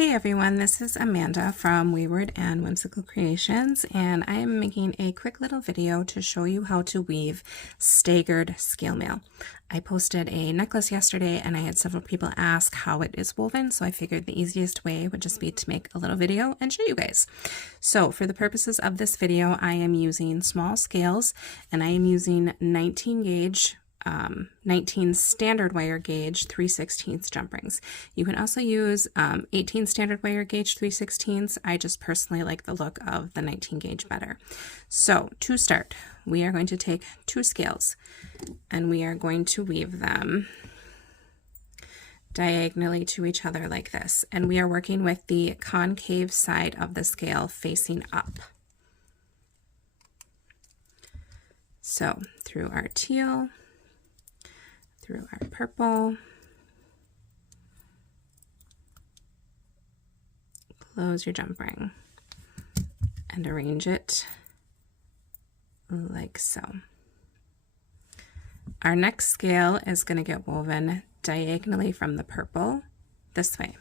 Hey everyone, this is Amanda from Wayward and Whimsical Creations, and I am making a quick little video to show you how to weave staggered scale mail. I posted a necklace yesterday and I had several people ask how it is woven, so I figured the easiest way would just be to make a little video and show you guys. So for the purposes of this video, I am using small scales and I am using 19 gauge 19 standard wire gauge 3/16 jump rings. You can also use 18 standard wire gauge 3/16. I just personally like the look of the 19 gauge better. So to start, we are going to take two scales and we are going to weave them diagonally to each other like this. And we are working with the concave side of the scale facing up. So through our teal, through our purple, close your jump ring and arrange it like so. Our next scale is going to get woven diagonally from the purple this way.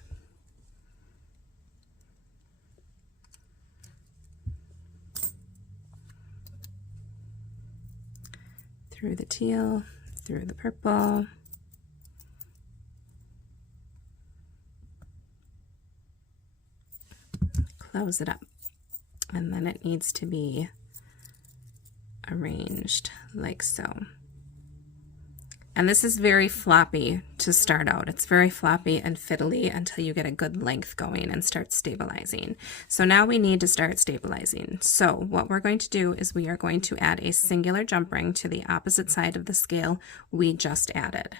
Through the teal, through the purple, close it up, and then it needs to be arranged like so. And this is very floppy to start out. It's very floppy and fiddly until you get a good length going and start stabilizing. So now we need to start stabilizing. So what we're going to do is we are going to add a singular jump ring to the opposite side of the scale we just added.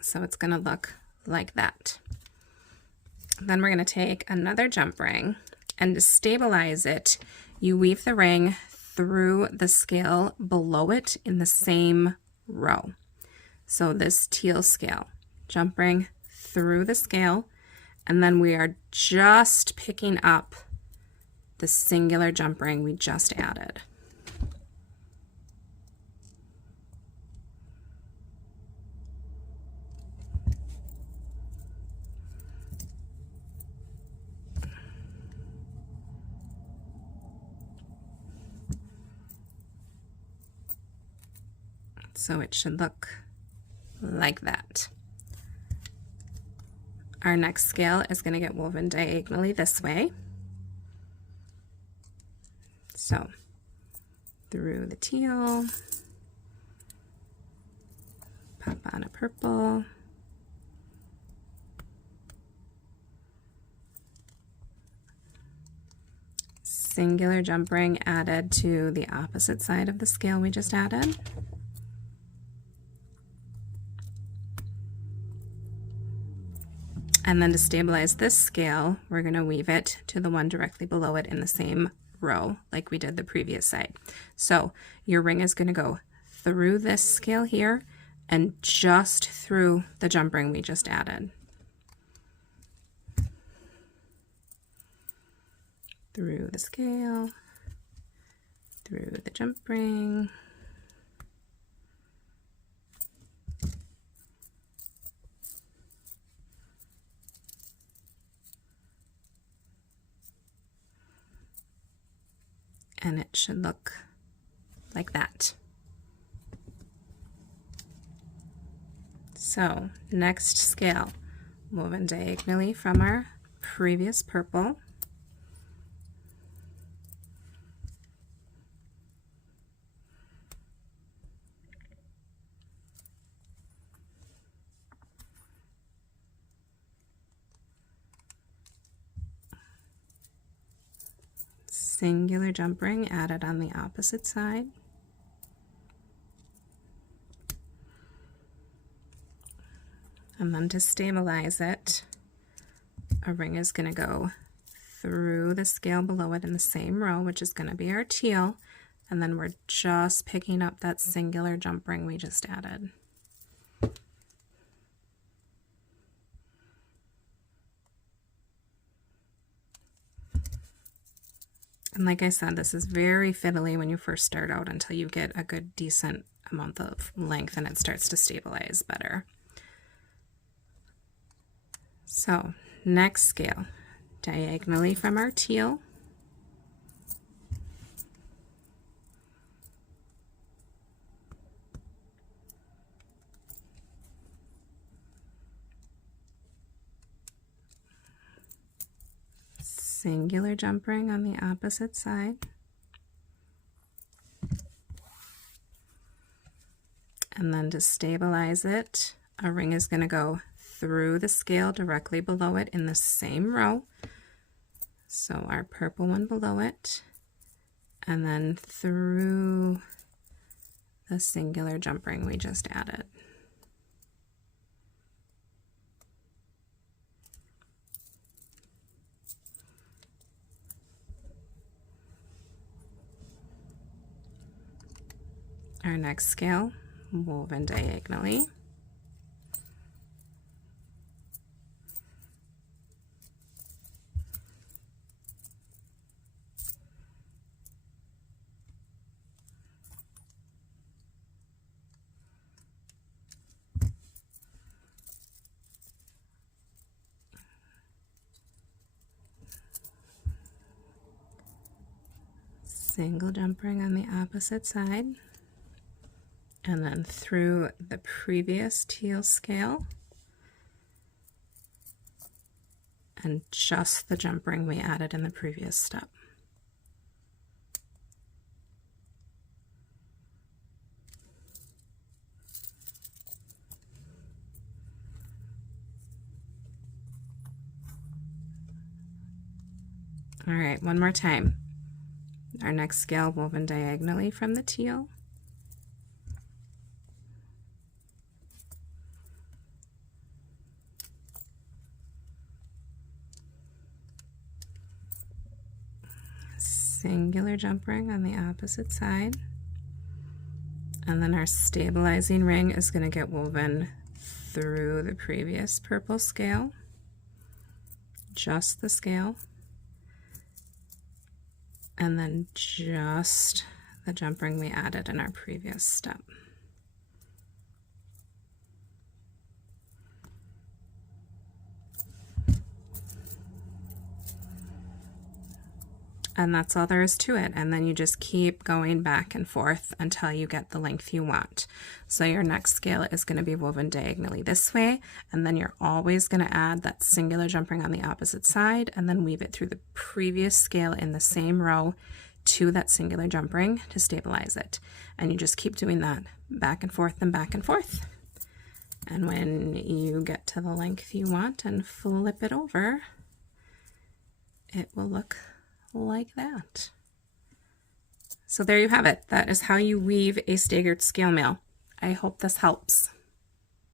So it's going to look like that. Then we're going to take another jump ring, and to stabilize it, you weave the ring through the scale below it in the same row. So this teal scale, jump ring through the scale, and then we are just picking up the singular jump ring we just added. So it should look like that. Our next scale is going to get woven diagonally this way. So through the teal, pop on a purple, singular jump ring added to the opposite side of the scale we just added. And then to stabilize this scale, we're going to weave it to the one directly below it in the same row like we did the previous side. So your ring is going to go through this scale here and just through the jump ring we just added. Through the scale, through the jump ring, and it should look like that. So next scale, woven diagonally from our previous purple, singular jump ring added on the opposite side, and then to stabilize it, a ring is going to go through the scale below it in the same row, which is going to be our teal, and then we're just picking up that singular jump ring we just added. And like I said, this is very fiddly when you first start out until you get a good decent amount of length and it starts to stabilize better. So next scale, diagonally from our teal, singular jump ring on the opposite side, and then to stabilize it, a ring is going to go through the scale directly below it in the same row. So our purple one below it, and then through the singular jump ring we just added. Our next scale, woven diagonally. Single jump ring on the opposite side, and then through the previous teal scale, and just the jump ring we added in the previous step. All right, one more time. Our next scale, woven diagonally from the teal, singular jump ring on the opposite side, and then our stabilizing ring is going to get woven through the previous purple scale, just the scale, and then just the jump ring we added in our previous step. And that's all there is to it. And then you just keep going back and forth until you get the length you want. So your next scale is going to be woven diagonally this way, and then you're always going to add that singular jump ring on the opposite side and then weave it through the previous scale in the same row to that singular jump ring to stabilize it. And you just keep doing that back and forth and back and forth. And when you get to the length you want and flip it over, it will look like that. So there you have it. That is how you weave a staggered scale mail. I hope this helps.